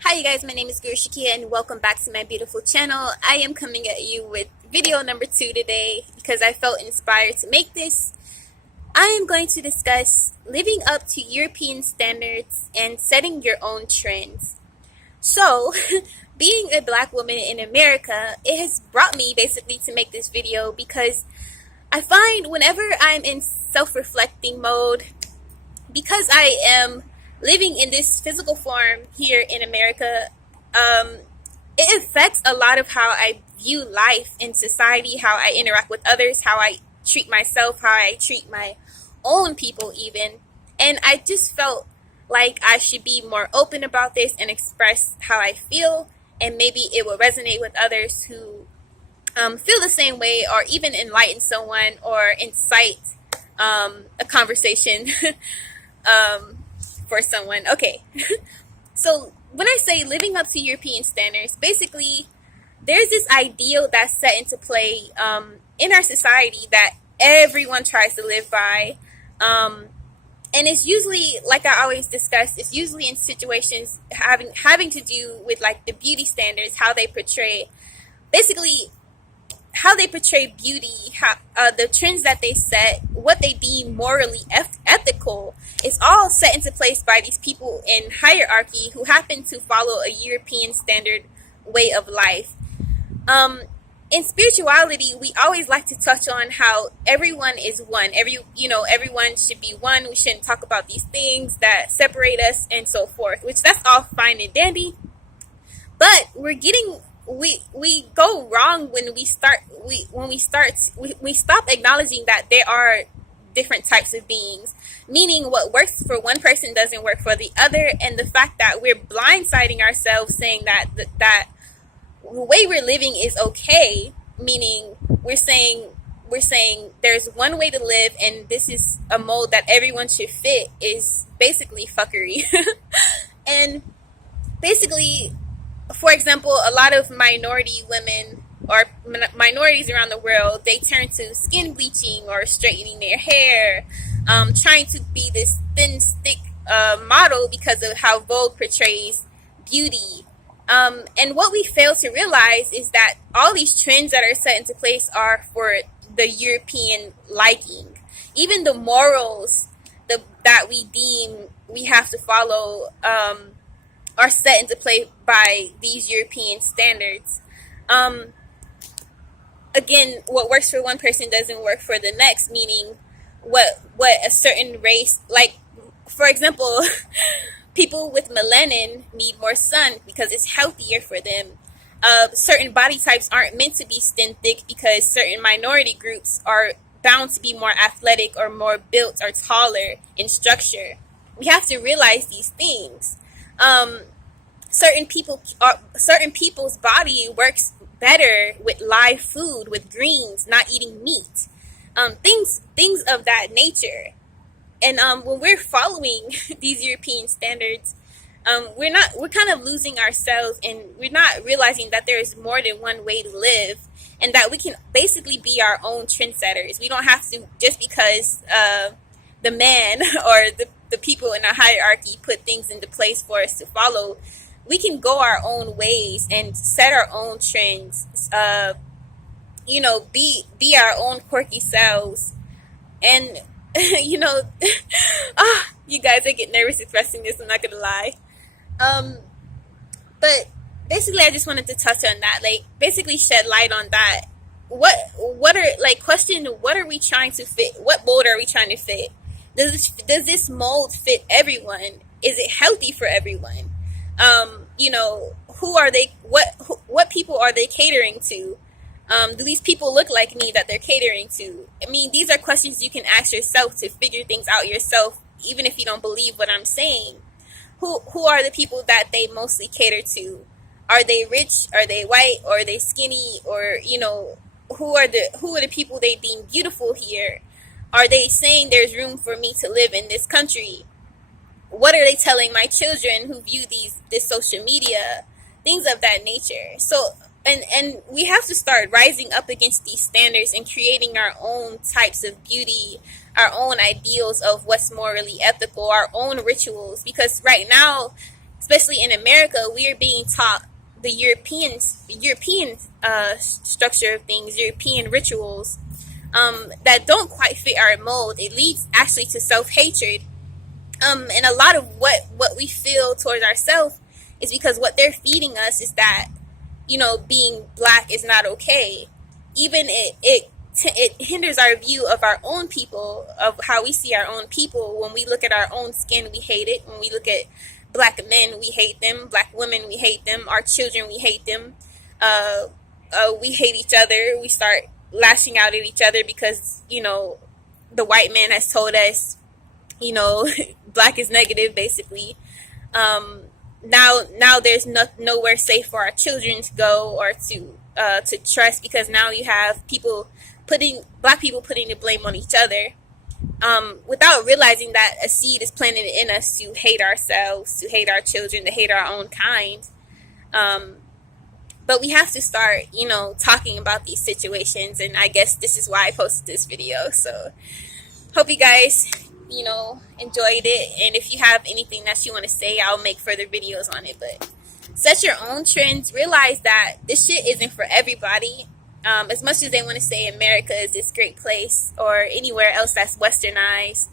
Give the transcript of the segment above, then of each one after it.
Hi you guys, my name is Guru Shakia and welcome back to my beautiful channel. I am coming at you with video number 2 today because I felt inspired to make this. I am going to discuss living up to European standards and setting your own trends. So, being a black woman in America, it has brought me basically to make this video because I find whenever I'm in self-reflecting mode, because I am living in this physical form here in America, it affects a lot of how I view life in society, how I interact with others, how I treat myself, how I treat my own people even. And I just felt like I should be more open about this and express how I feel, and maybe it will resonate with others who feel the same way, or even enlighten someone or incite a conversation for someone. Okay. So when I say living up to European standards, basically there's this ideal that's set into play in our society that everyone tries to live by. And it's usually, like I always discuss, it's usually in situations having to do with like the beauty standards, how they portray, basically how they portray beauty, how the trends that they set, what they deem morally ethical, is all set into place by these people in hierarchy who happen to follow a European standard way of life. In spirituality, we always like to touch on how everyone is one. Everyone should be one. We shouldn't talk about these things that separate us and so forth, which that's all fine and dandy. But we go wrong when we stop acknowledging that there are different types of beings, meaning what works for one person doesn't work for the other, and the fact that we're blindsiding ourselves saying that the way we're living is okay, meaning we're saying there's one way to live and this is a mold that everyone should fit, is basically fuckery. And basically, for example, a lot of minority women or minorities around the world, they turn to skin bleaching or straightening their hair, trying to be this thin, thick model because of how Vogue portrays beauty. And what we fail to realize is that all these trends that are set into place are for the European liking. Even the morals that we deem we have to follow are set into play by these European standards. Again, what works for one person doesn't work for the next, meaning what a certain race, like for example, people with melanin need more sun because it's healthier for them. Certain body types aren't meant to be thin thick because certain minority groups are bound to be more athletic or more built or taller in structure. We have to realize these things. Certain people's body works better with live food, with greens, not eating meat, things of that nature. And when we're following these European standards, we're kind of losing ourselves, and we're not realizing that there is more than one way to live, and that we can basically be our own trendsetters. We don't have to, just because the man or the people in a hierarchy put things into place for us to follow. We can go our own ways and set our own trends, be our own quirky selves. And, you guys, I get nervous expressing this, I'm not going to lie. But basically, I just wanted to touch on that, like, basically shed light on that. What are we trying to fit? What mold are we trying to fit? Does this mold fit everyone? Is it healthy for everyone? Who are they? What people are they catering to? Do these people look like me that they're catering to? I mean, these are questions you can ask yourself to figure things out yourself, even if you don't believe what I'm saying. Who are the people that they mostly cater to? Are they rich? Are they white? Or are they skinny? Or, who are the people they deem beautiful here? Are they saying there's room for me to live in this country? What are they telling my children who view this social media? Things of that nature. So, and we have to start rising up against these standards and creating our own types of beauty, our own ideals of what's morally ethical, our own rituals. Because right now, especially in America, we are being taught the European structure of things, European rituals that don't quite fit our mold. It leads actually to self-hatred. And a lot of what we feel towards ourselves is because what they're feeding us is that, you know, being black is not okay. Even it hinders our view of our own people, of how we see our own people. When we look at our own skin, we hate it. When we look at black men, we hate them. Black women, we hate them. Our children, we hate them. We hate each other. We start lashing out at each other because, you know, the white man has told us, you know, black is negative, basically. Now there's nowhere safe for our children to go or to trust, because now you have black people putting the blame on each other, without realizing that a seed is planted in us to hate ourselves, to hate our children, to hate our own kind. But we have to start, you know, talking about these situations, and I guess this is why I posted this video. So hope you guys, you know, enjoyed it, and if you have anything that you want to say, I'll make further videos on it. But set your own trends. Realize that this shit isn't for everybody. As much as they want to say America is this great place, or anywhere else that's westernized,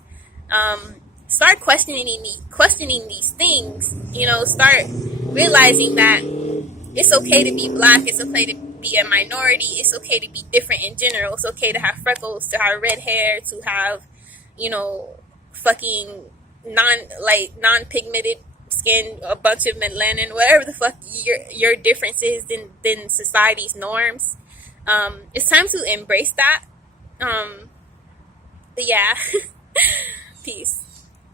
start questioning these things. You know, start realizing that it's okay to be black, it's okay to be a minority, it's okay to be different in general. It's okay to have freckles, to have red hair, to have, you know, fucking non-pigmented skin, a bunch of melanin, whatever the fuck your difference is than society's norms. It's time to embrace that. But yeah, peace.